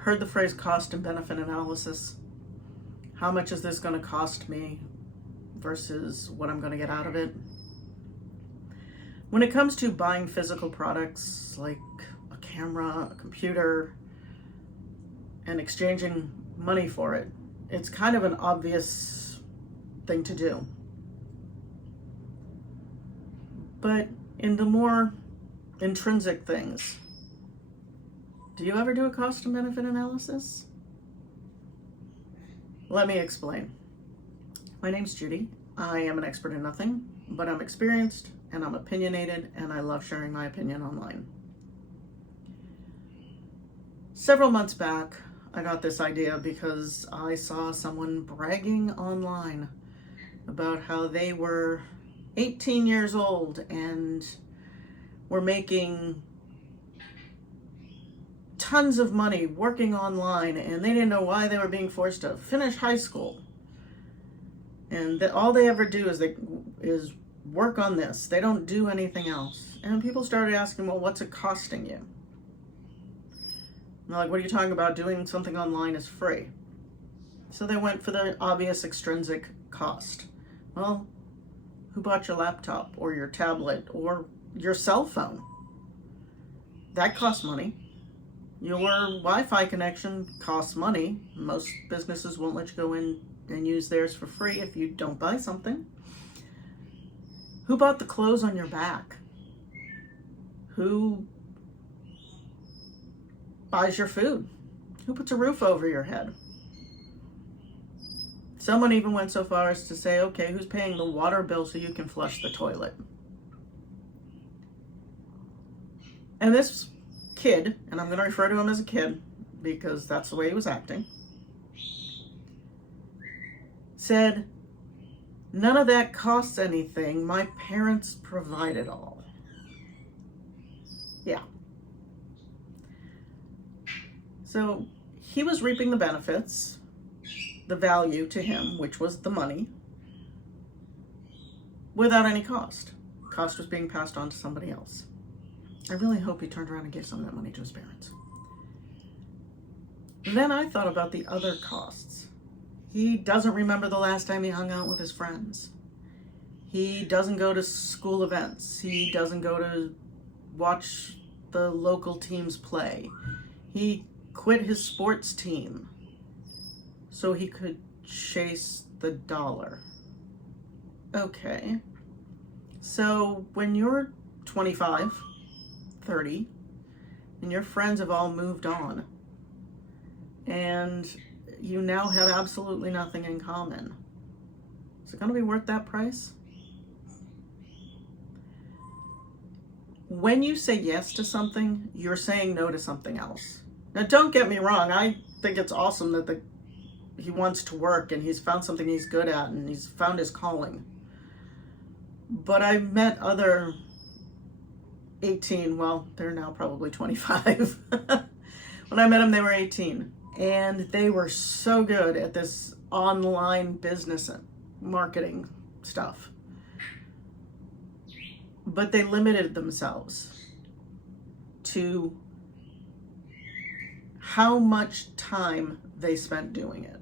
heard the phrase cost and benefit analysis. How much is this going to cost me versus what I'm going to get out of it? When it comes to buying physical products like a camera, a computer, and exchanging money for it, it's kind of an obvious thing to do. But in the more intrinsic things, do you ever do a cost and benefit analysis? Let me explain. My name's Judy. I am an expert in nothing, but I'm experienced and I'm opinionated and I love sharing my opinion online. Several months back, I got this idea because I saw someone bragging online about how they were 18 years old and were making tons of money working online, and they didn't know why they were being forced to finish high school. And that all they ever do is work on this. They don't do anything else. And people started asking, well, what's it costing you? And they're like, what are you talking about? Doing something online is free. So they went for the obvious extrinsic cost. Well, who bought your laptop or your tablet or your cell phone? That costs money. Your Wi-Fi connection costs money. Most businesses won't let you go in and use theirs for free if you don't buy something. Who bought the clothes on your back? Who buys your food? Who puts a roof over your head? Someone even went so far as to say, okay, who's paying the water bill so you can flush the toilet? And this kid, and I'm going to refer to him as a kid because that's the way he was acting, said, none of that costs anything. My parents provide it all. Yeah. So he was reaping the benefits, the value to him, which was the money, without any cost. Cost was being passed on to somebody else. I really hope he turned around and gave some of that money to his parents. Then I thought about the other costs. He doesn't remember the last time he hung out with his friends. He doesn't go to school events. He doesn't go to watch the local teams play. He quit his sports team so he could chase the dollar. Okay. So when you're 25, 30, and your friends have all moved on, and you now have absolutely nothing in common, is it going to be worth that price? When you say yes to something, you're saying no to something else. Now, don't get me wrong. I think it's awesome that he wants to work and he's found something he's good at and he's found his calling. But I've met other 18, well, they're now probably 25. When I met them, they were 18. And they were so good at this online business and marketing stuff. But they limited themselves to how much time they spent doing it.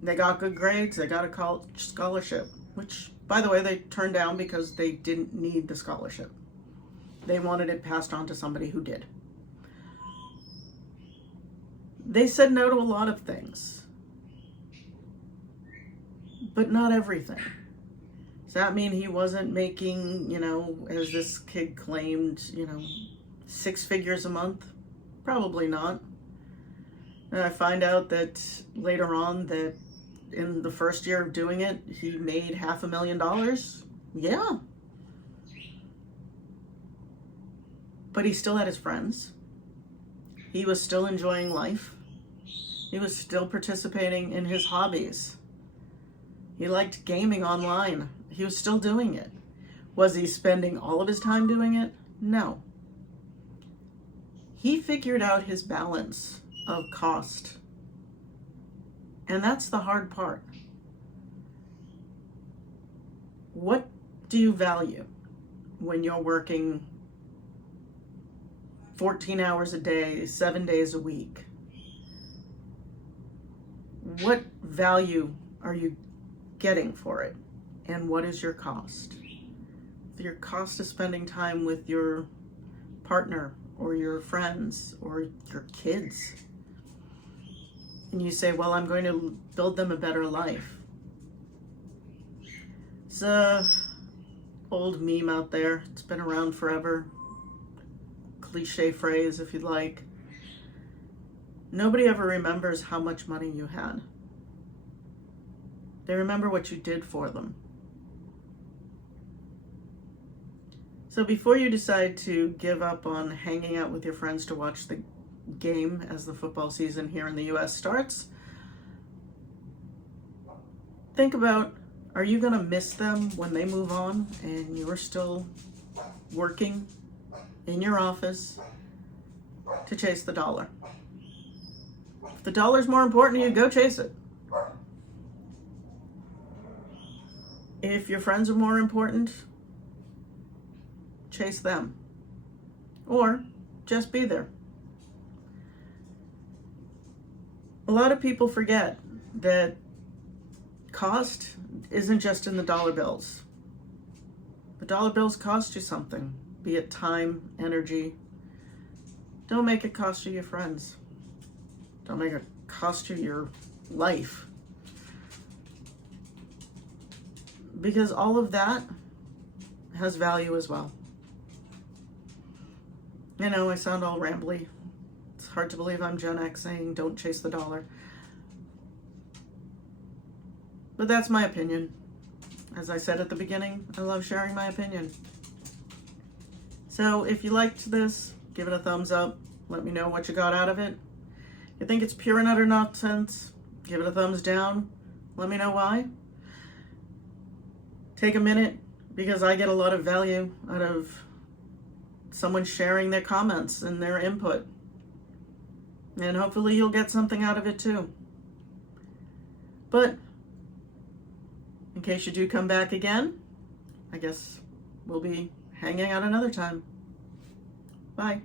They got good grades, they got a college scholarship, which, by the way, they turned down because they didn't need the scholarship. They wanted it passed on to somebody who did. They said no to a lot of things, but not everything. Does that mean he wasn't making, as this kid claimed, 6 figures a month? Probably not. And I find out that later on that in the first year of doing it, he made $500,000. Yeah. But he still had his friends. He was still enjoying life. He was still participating in his hobbies. He liked gaming online. He was still doing it. Was he spending all of his time doing it? No. He figured out his balance of cost. And that's the hard part. What do you value when you're working 14 hours a day, 7 days a week? what value are you getting for it? And what is your cost? Your cost of spending time with your partner or your friends or your kids. And you say, well, I'm going to build them a better life. It's a old meme out there. It's been around forever. Cliche phrase, if you'd like. Nobody ever remembers how much money you had. They remember what you did for them. So before you decide to give up on hanging out with your friends to watch the game as the football season here in the US starts, think about, are you going to miss them when they move on and you're still working in your office to chase the dollar? If the dollar's more important to you, go chase it. If your friends are more important, chase them. Or just be there. A lot of people forget that cost isn't just in the dollar bills. The dollar bills cost you something, be it time, energy. Don't make it cost you your friends. Don't make it cost you your life. Because all of that has value as well. You know, I sound all rambly. It's hard to believe I'm Gen X saying don't chase the dollar. But that's my opinion. As I said at the beginning, I love sharing my opinion. So if you liked this, give it a thumbs up. Let me know what you got out of it. If you think it's pure and utter nonsense, give it a thumbs down. Let me know why. Take a minute, because I get a lot of value out of someone sharing their comments and their input. And hopefully you'll get something out of it too. But in case you do come back again, I guess we'll be hanging out another time. Bye.